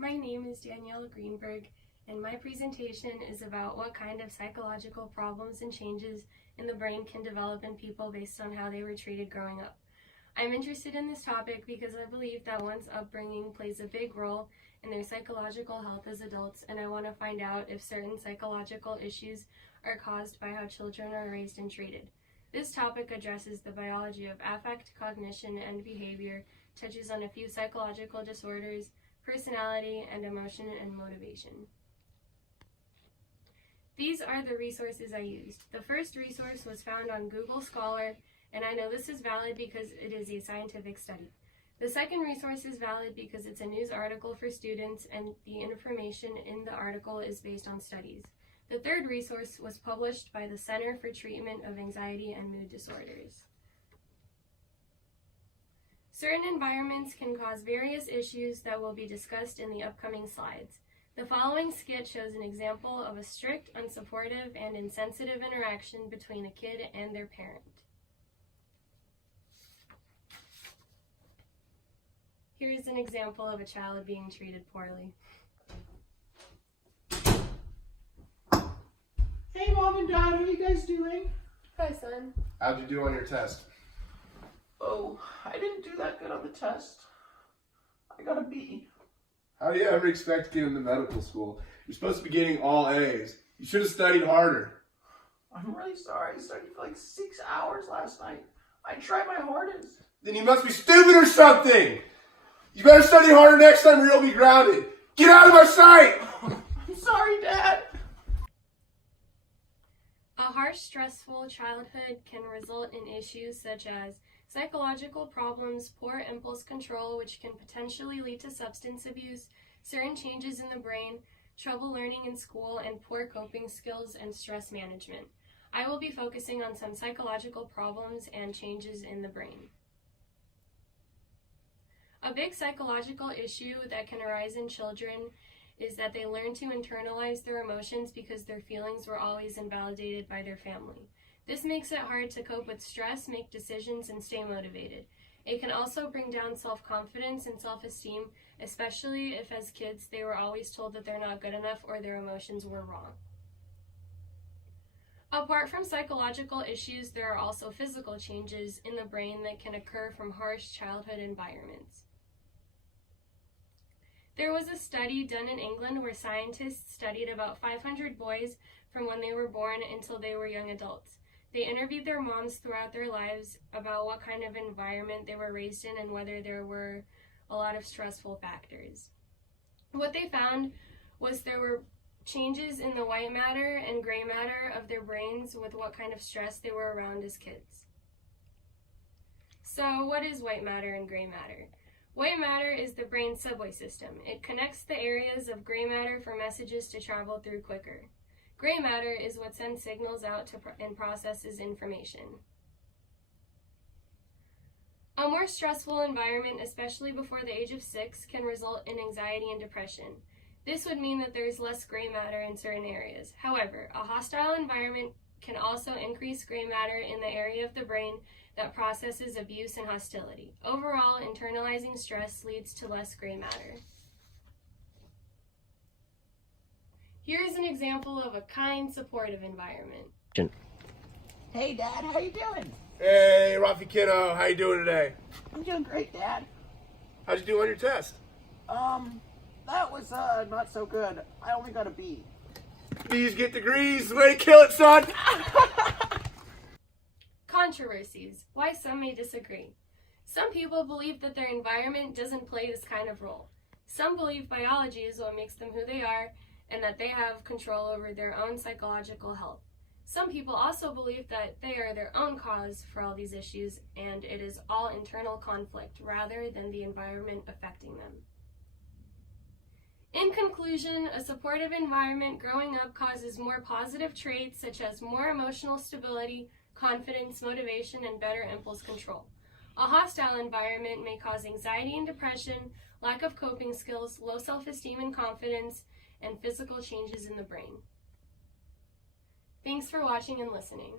My name is Danielle Greenberg, and my presentation is about what kind of psychological problems and changes in the brain can develop in people based on how they were treated growing up. I'm interested in this topic because I believe that one's upbringing plays a big role in their psychological health as adults, and I want to find out if certain psychological issues are caused by how children are raised and treated. This topic addresses the biology of affect, cognition, and behavior, touches on a few psychological disorders, personality, and emotion and motivation. These are the resources I used. The first resource was found on Google Scholar, and I know this is valid because it is a scientific study. The second resource is valid because it's a news article for students and the information in the article is based on studies. The third resource was published by the Center for Treatment of Anxiety and Mood Disorders. Certain environments can cause various issues that will be discussed in the upcoming slides. The following skit shows an example of a strict, unsupportive, and insensitive interaction between a kid and their parent. Here is an example of a child being treated poorly. Hey, Mom and Dad, how are you guys doing? Hi, son. How'd you do on your test? Oh, I didn't do that good on the test. I got a B. How do you ever expect to get into medical school? You're supposed to be getting all A's. You should have studied harder. I'm really sorry. I studied for like 6 hours last night. I tried my hardest. Then you must be stupid or something! You better study harder next time or you'll be grounded. Get out of my sight! I'm sorry, Dad. A harsh, stressful childhood can result in issues such as psychological problems, poor impulse control, which can potentially lead to substance abuse, certain changes in the brain, trouble learning in school, and poor coping skills and stress management. I will be focusing on some psychological problems and changes in the brain. A big psychological issue that can arise in children is that they learn to internalize their emotions because their feelings were always invalidated by their family. This makes it hard to cope with stress, make decisions, and stay motivated. It can also bring down self-confidence and self-esteem, especially if as kids they were always told that they're not good enough or their emotions were wrong. Apart from psychological issues, there are also physical changes in the brain that can occur from harsh childhood environments. There was a study done in England where scientists studied about 500 boys from when they were born until they were young adults. They interviewed their moms throughout their lives about what kind of environment they were raised in and whether there were a lot of stressful factors. What they found was there were changes in the white matter and gray matter of their brains with what kind of stress they were around as kids. So what is white matter and gray matter? White matter is the brain's subway system. It connects the areas of gray matter for messages to travel through quicker. Gray matter is what sends signals out and processes information. A more stressful environment, especially before the age of 6, can result in anxiety and depression. This would mean that there is less gray matter in certain areas. However, a hostile environment can also increase gray matter in the area of the brain that processes abuse and hostility. Overall, internalizing stress leads to less gray matter. Here is an example of a kind, supportive environment. Hey, Dad, how you doing? Hey, Rafi kiddo, how you doing today? I'm doing great, Dad. How'd you do on your test? That was, not so good. I only got a B. B's get degrees. Way to kill it, son! Controversies. Why some may disagree. Some people believe that their environment doesn't play this kind of role. Some believe biology is what makes them who they are and that they have control over their own psychological health. Some people also believe that they are their own cause for all these issues and it is all internal conflict rather than the environment affecting them. In conclusion, a supportive environment growing up causes more positive traits such as more emotional stability, confidence, motivation, and better impulse control. A hostile environment may cause anxiety and depression, lack of coping skills, low self-esteem and confidence, and physical changes in the brain. Thanks for watching and listening.